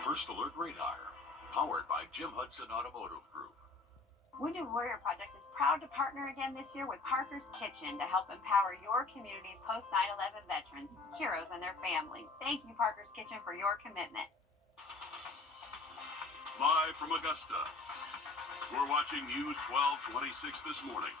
First Alert Radar, powered by Jim Hudson Automotive Group. Wounded Warrior Project is proud to partner again this year with Parker's Kitchen to help empower your community's post 9/11 veterans, heroes, and their families. Thank you, Parker's Kitchen, for your commitment. Live from Augusta, we're watching News 1226 this morning.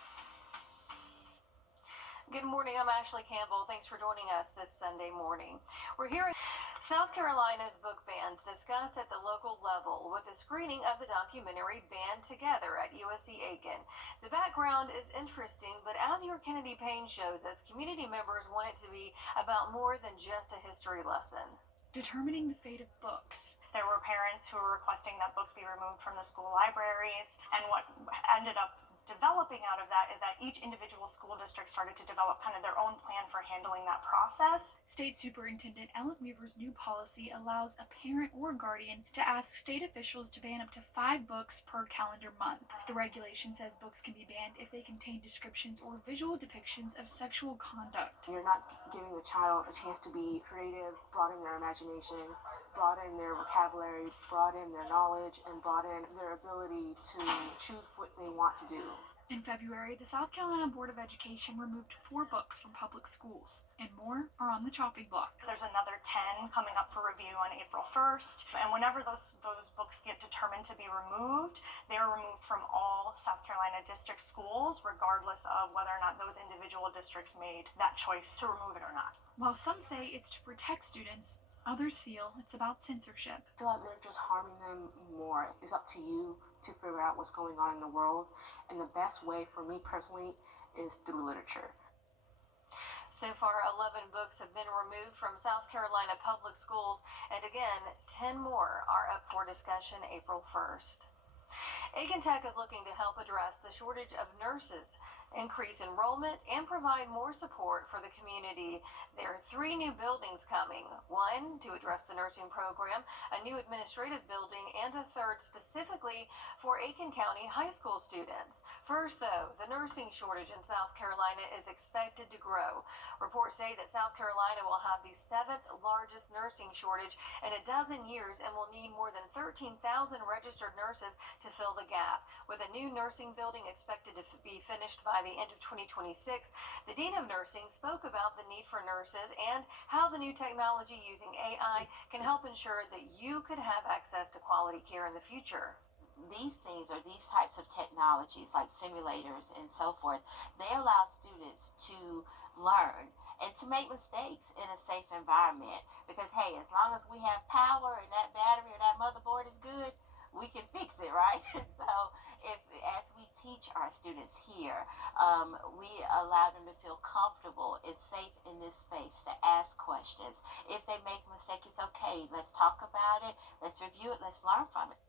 Good morning, I'm Ashley Campbell. Thanks for joining us this Sunday morning. We're hearing South Carolina's book bans discussed at the local level with a screening of the documentary Band Together at USC-Aiken. The background is interesting, but as your Kennedy Payne shows us, community members want it to be about more than just a history lesson. Determining the fate of books. There were parents who were requesting that books be removed from the school libraries, and what ended up developing out of that is that each individual school district started to develop kind of their own plan for handling that process. State Superintendent Ellen Weaver's new policy allows a parent or guardian to ask state officials to ban up to 5 books per calendar month. The regulation says books can be banned if they contain descriptions or visual depictions of sexual conduct. You're not giving the child a chance to be creative, broaden their imagination, broaden their vocabulary, broaden their knowledge, and broaden their ability to choose what they want to do. In February, the South Carolina Board of Education removed 4 books from public schools, and more are on the chopping block. There's another 10 coming up for review on April 1st, and whenever those books get determined to be removed, they are removed from all South Carolina district schools, regardless of whether or not those individual districts made that choice to remove it or not. While some say it's to protect students, others feel it's about censorship. I feel like they're just harming them more. It's up to you to figure out what's going on in the world, and the best way for me personally is through literature. So far, 11 books have been removed from South Carolina public schools, and again, 10 more are up for discussion April 1st. Aiken Tech is looking to help address the shortage of nurses, increase enrollment, and provide more support for the community. There are 3 new buildings coming. One to address the nursing program, a new administrative building, and a third specifically for Aiken County high school students. First, though, the nursing shortage in South Carolina is expected to grow. Reports say that South Carolina will have the 7th largest nursing shortage in a dozen years and will need more than 13,000 registered nurses to fill the gap. With a new nursing building expected to be finished by the end of 2026, the Dean of Nursing spoke about the need for nurses and how the new technology using AI can help ensure that you could have access to quality care in the future. These things, or these types of technologies like simulators and so forth, they allow students to learn and to make mistakes in a safe environment, because hey, as long as we have power and that battery or that motherboard is good, we can fix it, right? So as we teach our students here, we allow them to feel comfortable and safe in this space to ask questions. If they make a mistake, it's okay. Let's talk about it. Let's review it. Let's learn from it.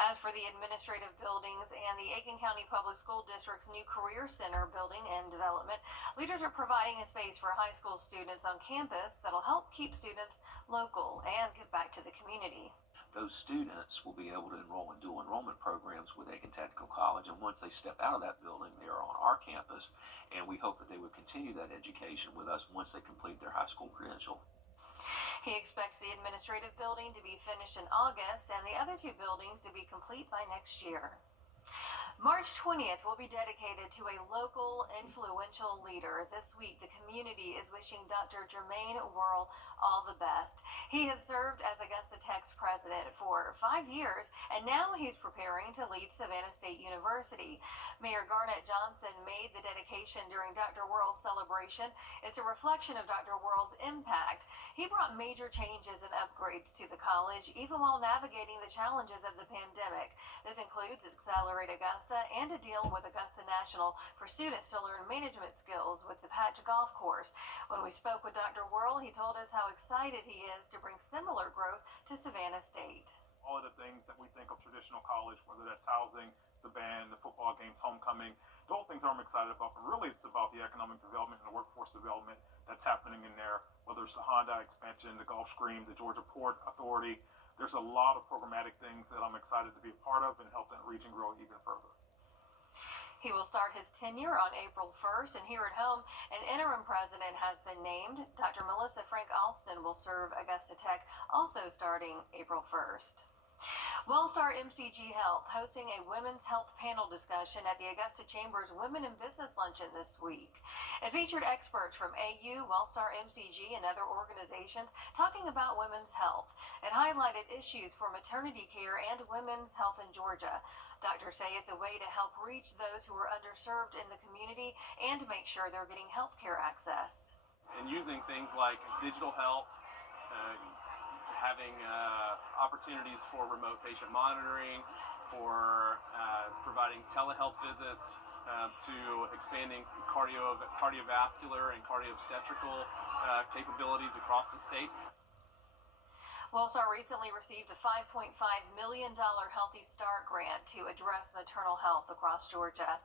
As for the administrative buildings and the Aiken County Public School District's new Career Center building and development, leaders are providing a space for high school students on campus that'll help keep students local and give back to the community. Those students will be able to enroll in dual enrollment programs with Aiken Technical College, and once they step out of that building, they are on our campus, and we hope that they would continue that education with us once they complete their high school credential. He expects the administrative building to be finished in August and the other 2 buildings to be complete by next year. March 20th will be dedicated to a local influential leader. This week, the community is wishing Dr. Jermaine Worrell all the best. He has served as Augusta Tech's president for 5 years, and now he's preparing to lead Savannah State University. Mayor Garnett Johnson made the dedication during Dr. Worrell's celebration. It's a reflection of Dr. Worrell's impact. He brought major changes and upgrades to the college, even while navigating the challenges of the pandemic. This includes Accelerate Augusta and a deal with Augusta National for students to learn management skills with the Patch Golf Course. When we spoke with Dr. Worrell, he told us how excited he is to bring similar growth to Savannah State. All of the things that we think of traditional college, whether that's housing, the band, the football games, homecoming, those things I'm excited about, but really it's about the economic development and the workforce development that's happening in there, whether it's the Honda expansion, the Gulfstream, the Georgia Port Authority. There's a lot of programmatic things that I'm excited to be a part of and help that region grow even further. He will start his tenure on April 1st, and here at home, an interim president has been named. Dr. Melissa Frank Alston will serve Augusta Tech, also starting April 1st. Wellstar MCG Health hosting a women's health panel discussion at the Augusta Chamber's Women in Business Luncheon this week. It featured experts from AU, Wellstar MCG, and other organizations talking about women's health. It highlighted issues for maternity care and women's health in Georgia. Doctors say it's a way to help reach those who are underserved in the community and make sure they're getting health care access. And using things like digital health, having opportunities for remote patient monitoring, for providing telehealth visits, to expanding cardiovascular and cardioobstetrical capabilities across the state. Wellstar recently received a $5.5 million Healthy Start grant to address maternal health across Georgia.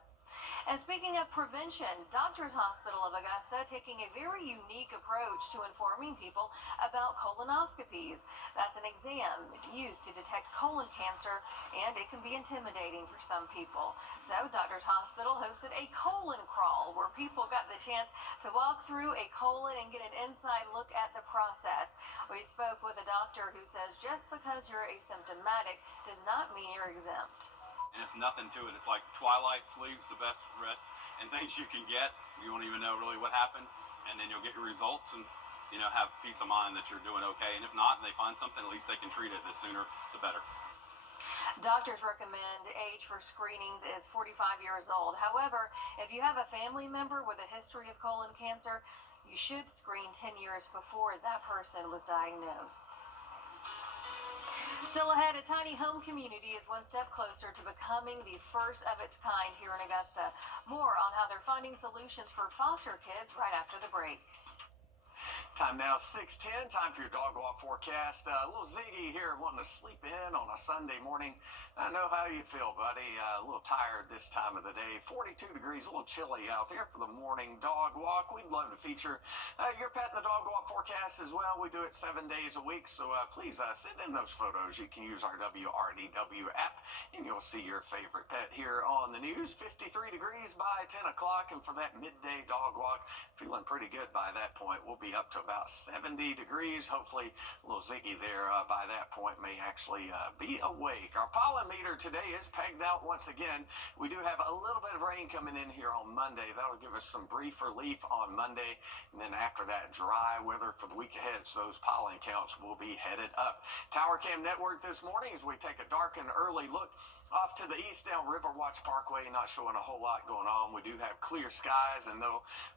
And speaking of prevention, Doctors Hospital of Augusta taking a very unique approach to informing people about colonoscopies. That's an exam used to detect colon cancer, and it can be intimidating for some people. So Doctors Hospital hosted a colon crawl where people got the chance to walk through a colon and get an inside look at the process. We spoke with a doctor who says just because you're asymptomatic does not mean you're exempt. And it's nothing to it. It's like twilight sleep's the best rest and things you can get. You won't even know really what happened, and then you'll get your results and, have peace of mind that you're doing okay. And if not, and they find something, at least they can treat it. The sooner, the better. Doctors recommend age for screenings is 45 years old. However, if you have a family member with a history of colon cancer, you should screen 10 years before that person was diagnosed. Still ahead, a tiny home community is one step closer to becoming the first of its kind here in Augusta. More on how they're finding solutions for foster kids right after the break. Time now, 6:10. Time for your dog walk forecast. A little Ziggy here wanting to sleep in on a Sunday morning. I know how you feel, buddy. A little tired this time of the day. 42 degrees, a little chilly out there for the morning dog walk. We'd love to feature your pet in the dog walk forecast as well. We do it 7 days a week, so please send in those photos. You can use our WRDW app, and you'll see your favorite pet here on the news. 53 degrees by 10 o'clock, and for that midday dog walk, feeling pretty good by that point. We'll be up to about 70 degrees. Hopefully, little Ziggy there by that point may actually be awake. Our pollen meter today is pegged out once again. We do have a little bit of rain coming in here on Monday. That'll give us some brief relief on Monday. And then after that, dry weather for the week ahead. So those pollen counts will be headed up. Tower Cam Network this morning as we take a dark and early look off to the east down Riverwatch Parkway, not showing a whole lot going on. We do have clear skies, and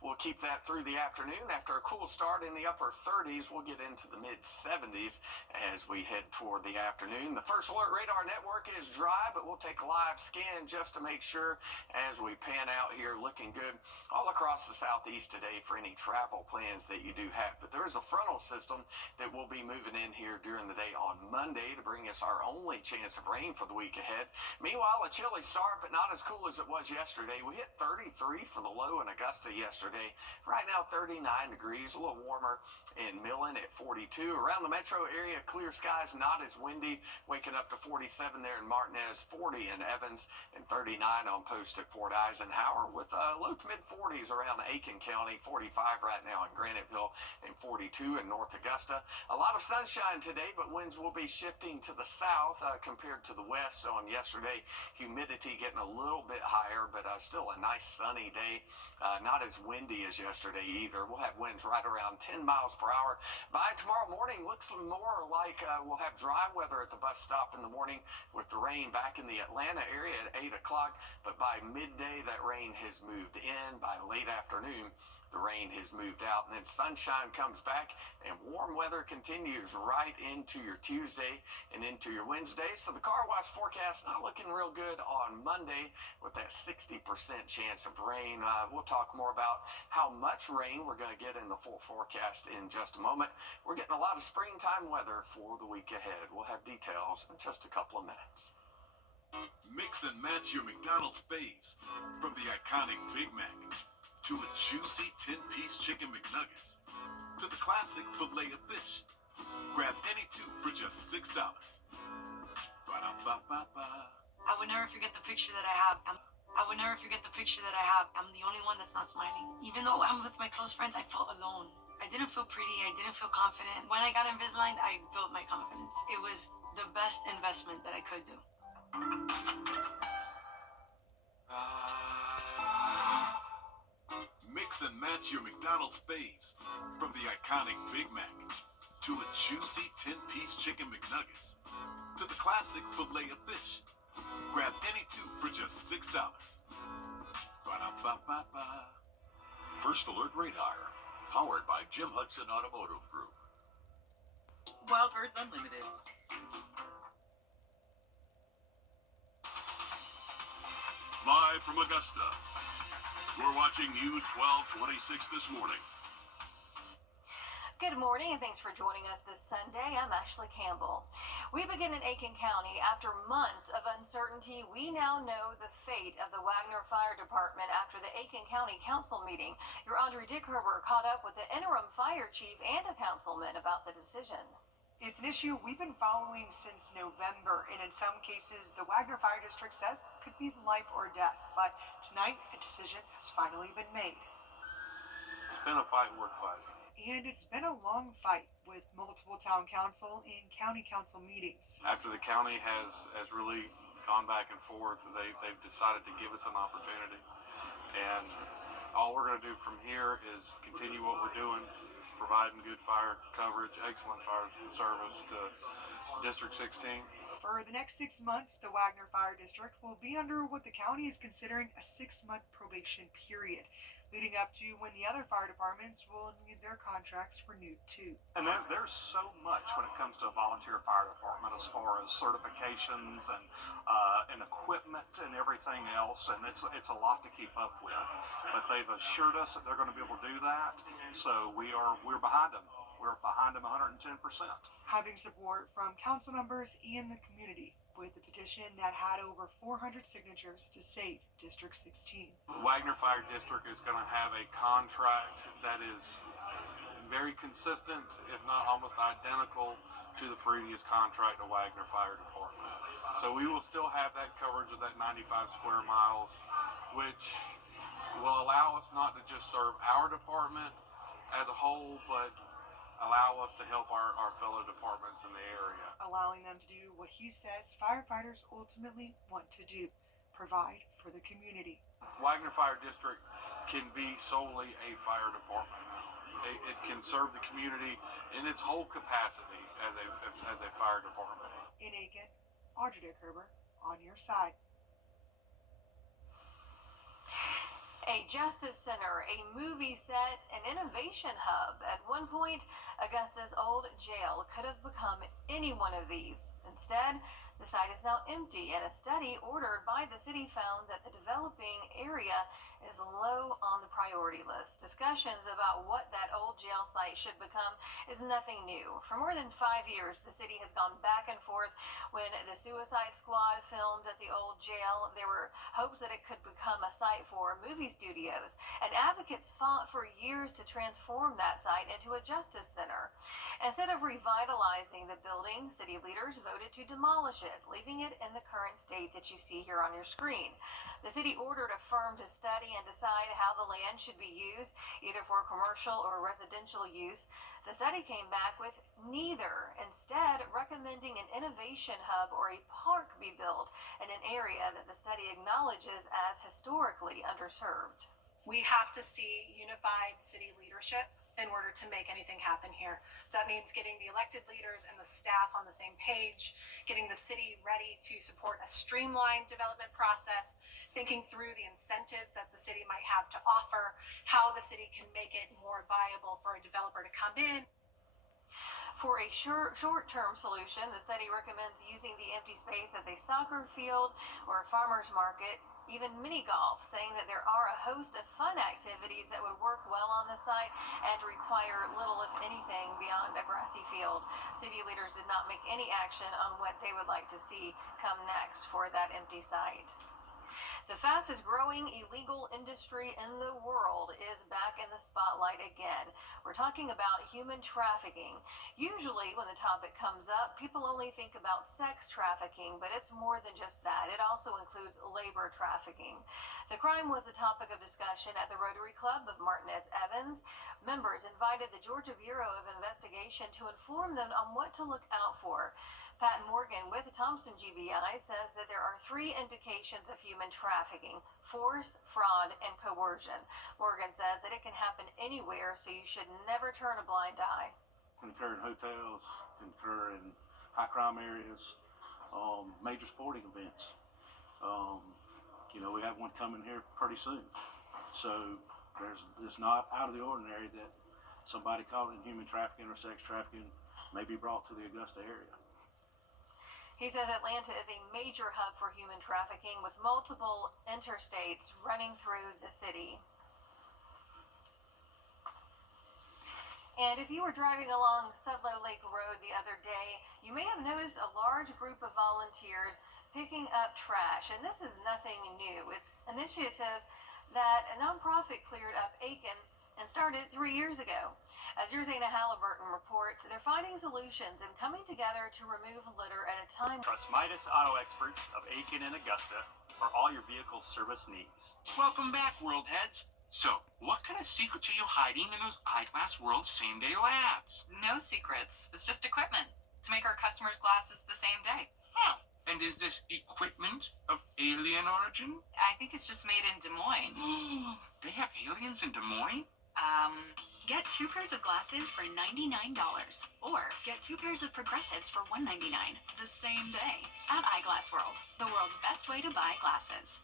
we'll keep that through the afternoon. After a cool start in the upper 30s, we'll get into the mid-70s as we head toward the afternoon. The First Alert Radar Network is dry, but we'll take a live scan just to make sure as we pan out here, looking good all across the southeast today for any travel plans that you do have. But there is a frontal system that will be moving in here during the day on Monday to bring us our only chance of rain for the week ahead. Meanwhile, a chilly start, but not as cool as it was yesterday. We hit 33 for the low in Augusta yesterday. Right now, 39 degrees, a little warmer in Millen at 42. Around the metro area, clear skies, not as windy. Waking up to 47 there in Martinez, 40 in Evans, and 39 on post at Fort Eisenhower, with low to mid-40s around Aiken County, 45 right now in Graniteville, and 42 in North Augusta. A lot of sunshine today, but winds will be shifting to the south compared to the west on yesterday. Humidity getting a little bit higher, but still a nice sunny day. Not as windy as yesterday either. We'll have winds right around 10 miles per hour. By tomorrow morning, looks more like we'll have dry weather at the bus stop in the morning with the rain back in the Atlanta area at 8 o'clock. But by midday, that rain has moved in. By late afternoon, the rain has moved out, and then sunshine comes back, and warm weather continues right into your Tuesday and into your Wednesday. So the car wash forecast not looking real good on Monday with that 60% chance of rain. We'll talk more about how much rain we're going to get in the full forecast in just a moment. We're getting a lot of springtime weather for the week ahead. We'll have details in just a couple of minutes. Mix and match your McDonald's faves, from the iconic Big Mac to a juicy 10-piece chicken McNuggets to the classic filet of fish. Grab any two for just $6. Ba-da-ba-ba-ba. I will never forget the picture that I have. I would never forget the picture that I have. I'm the only one that's not smiling. Even though I'm with my close friends, I felt alone. I didn't feel pretty. I didn't feel confident. When I got Invisalign, I built my confidence. It was the best investment that I could do. Mix and match your McDonald's faves, from the iconic Big Mac to a juicy 10-piece chicken McNuggets to the classic filet of fish. Grab any two for just $6. Ba-da-ba-ba-ba. First Alert Radar, powered by Jim Hudson Automotive Group. Wild Birds Unlimited. Live from Augusta, you're watching News 1226 this morning. Good morning and thanks for joining us this Sunday. I'm Ashley Campbell. We begin in Aiken County. After months of uncertainty, we now know the fate of the Wagner Fire Department after the Aiken County Council meeting. Your Audrey Dickherber caught up with the interim fire chief and a councilman about the decision. It's an issue we've been following since November, and in some cases, the Wagner Fire District says could be life or death. But tonight, a decision has finally been made. It's been a fight worth fighting. And it's been a long fight with multiple town council and county council meetings. After the county has really gone back and forth, they've decided to give us an opportunity. And all we're going to do from here is continue what we're doing, providing good fire coverage, excellent fire service to District 16. For the next 6 months, the Wagner Fire District will be under what the county is considering a 6-month probation period, leading up to when the other fire departments will need their contracts renewed too. And there's so much when it comes to a volunteer fire department as far as certifications and equipment and everything else, and it's a lot to keep up with. But they've assured us that they're going to be able to do that, so we're behind them. We're behind them 110%. Having support from council members and the community, with the petition that had over 400 signatures to save District 16. Wagner Fire District is going to have a contract that is very consistent, if not almost identical, to the previous contract of Wagner Fire Department. So we will still have that coverage of that 95 square miles, which will allow us not to just serve our department as a whole, but allow us to help our fellow departments in the area. Allowing them to do what he says firefighters ultimately want to do, provide for the community. Wagner Fire District can be solely a fire department. It can serve the community in its whole capacity as a fire department. In Aiken, Audrey Dickherber, on your side. A justice center, a movie set, an innovation hub. At one point, Augusta's old jail could have become any one of these. Instead, the site is now empty, and a study ordered by the city found that the developing area is low on the priority list. Discussions about what that old jail site should become is nothing new. For more than 5 years, the city has gone back and forth. When the Suicide Squad filmed at the old jail, there were hopes that it could become a site for movie studios, and advocates fought for years to transform that site into a justice center. Instead of revitalizing the building, city leaders voted to demolish it, leaving it in the current state that you see here on your screen. The city ordered a firm to study and decide how the land should be used, either for commercial or residential use. The study came back with neither, instead recommending an innovation hub or a park be built in an area that the study acknowledges as historically underserved. We have to see unified city leadership in order to make anything happen here. So that means getting the elected leaders and the staff on the same page, getting the city ready to support a streamlined development process, thinking through the incentives that the city might have to offer, how the city can make it more viable for a developer to come in. For a short-term solution, the study recommends using the empty space as a soccer field or a farmer's market, even mini golf, saying that there are a host of fun activities that would work well on the site and require little, if anything, beyond a grassy field. City leaders did not make any action on what they would like to see come next for that empty site. The fastest growing illegal industry in the world is back in the spotlight again. We're talking about human trafficking. Usually when the topic comes up, people only think about sex trafficking, but it's more than just that. It also includes labor trafficking. The crime was the topic of discussion at the Rotary Club of Martinez Evans. Members invited the Georgia Bureau of Investigation to inform them on what to look out for. Pat Morgan with Thompson GBI says that there are 3 indications of human trafficking: force, fraud, and coercion. Morgan says that it can happen anywhere, so you should never turn a blind eye. Can occur in hotels, can occur in high crime areas, major sporting events. We have one coming here pretty soon. So it's not out of the ordinary that somebody caught in human trafficking or sex trafficking may be brought to the Augusta area. He says Atlanta is a major hub for human trafficking with multiple interstates running through the city. And if you were driving along Sudlow Lake Road the other day, you may have noticed a large group of volunteers picking up trash. And this is nothing new. It's an initiative that a nonprofit cleared up Aiken and started 3 years ago. As your Zana Halliburton reports, they're finding solutions and coming together to remove litter at a time. Trust Midas Auto Experts of Aiken and Augusta for all your vehicle service needs. Welcome back, World Heads. So, what kind of secrets are you hiding in those Eyeglass World same-day labs? No secrets. It's just equipment to make our customers' glasses the same day. Huh. And is this equipment of alien origin? I think it's just made in Des Moines. They have aliens in Des Moines? Get 2 pairs of glasses for $99, or get 2 pairs of progressives for $199 the same day at Eyeglass World, the world's best way to buy glasses.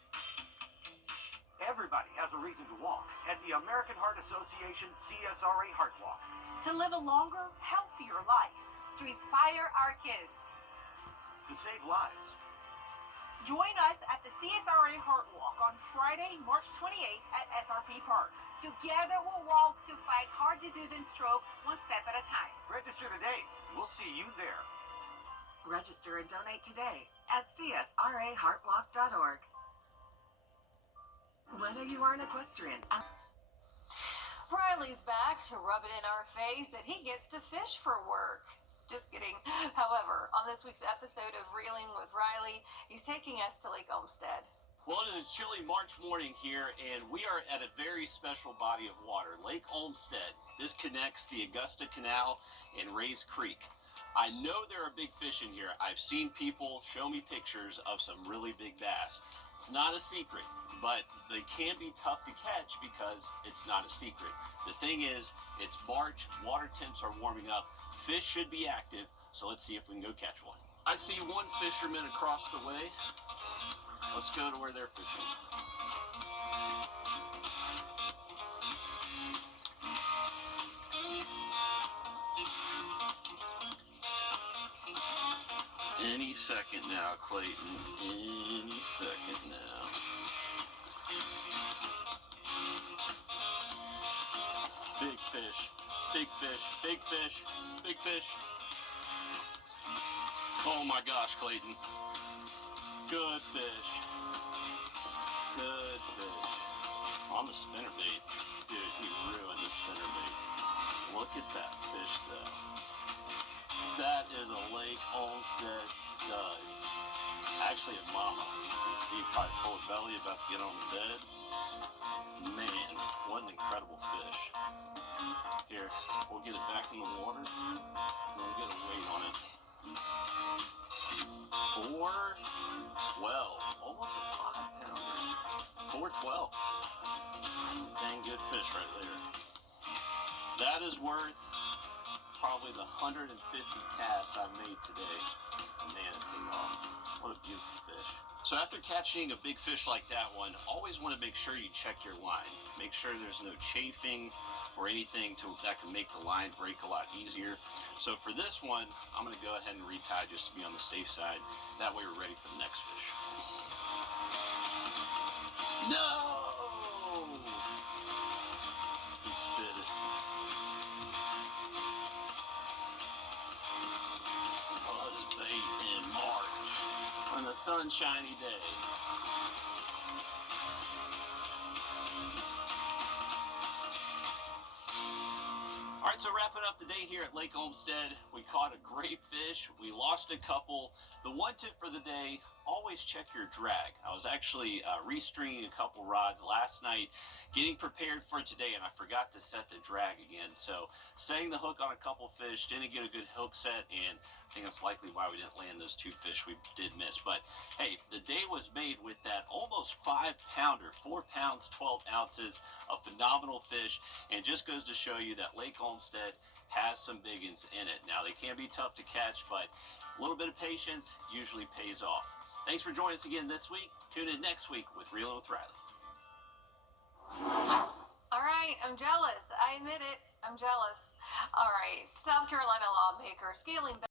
Everybody has a reason to walk at the American Heart Association CSRA Heart Walk. To live a longer, healthier life. To inspire our kids. To save lives. Join us at the CSRA Heart Walk on Friday, March 28th at SRP Park. Together we'll walk to fight heart disease and stroke one step at a time. Register today. We'll see you there. Register and donate today at csraheartwalk.org. Whether you are an equestrian... Riley's back to rub it in our face that he gets to fish for work. Just kidding. However, on this week's episode of Reeling with Riley, he's taking us to Lake Olmsted. Well, it is a chilly March morning here, and we are at a very special body of water, Lake Olmsted. This connects the Augusta Canal and Rays Creek. I know there are big fish in here. I've seen people show me pictures of some really big bass. It's not a secret, but they can be tough to catch because it's not a secret. The thing is, it's March, water temps are warming up, fish should be active, so let's see if we can go catch one. I see one fisherman across the way. Let's go to where they're fishing. Any second now, Clayton. Any second now. Big fish. Big fish. Big fish. Big fish. Oh my gosh, Clayton. Good fish. Good fish. On the spinnerbait. Dude, he ruined the spinnerbait. Look at that fish, though. That is a Lake Olmsted stud. Actually, a mama. You can see probably full of belly, about to get on the bed. Man, what an incredible fish. Here, we'll get it back in the water. And we'll get a weight on it. 412. Almost a 5-pounder. 412. That's a dang good fish right there. That is worth probably the 150 casts I made today. Man, it paid off. What a beautiful fish. So after catching a big fish like that one, always want to make sure you check your line. Make sure there's no chafing or anything that can make the line break a lot easier. So for this one, I'm going to go ahead and retie just to be on the safe side. That way we're ready for the next fish. No! He spit it. Buzzbait in March on a sunshiny day. right, so wrapping up the day here at Lake Olmsted, we caught a great fish. We lost a couple. The one tip for the day, always check your drag. I was actually restringing a couple rods last night, getting prepared for today, and I forgot to set the drag again. So setting the hook on a couple fish, didn't get a good hook set, and I think that's likely why we didn't land those 2 fish we did miss. But hey, the day was made with that almost 5-pounder, 4 pounds, 12 ounces of phenomenal fish, and just goes to show you that Lake Olmsted has some big ones in it. Now, they can be tough to catch, but a little bit of patience usually pays off. Thanks for joining us again this week. Tune in next week with Reelin' with Riley. All right, I'm jealous. I admit it. I'm jealous. All right, South Carolina lawmaker scaling back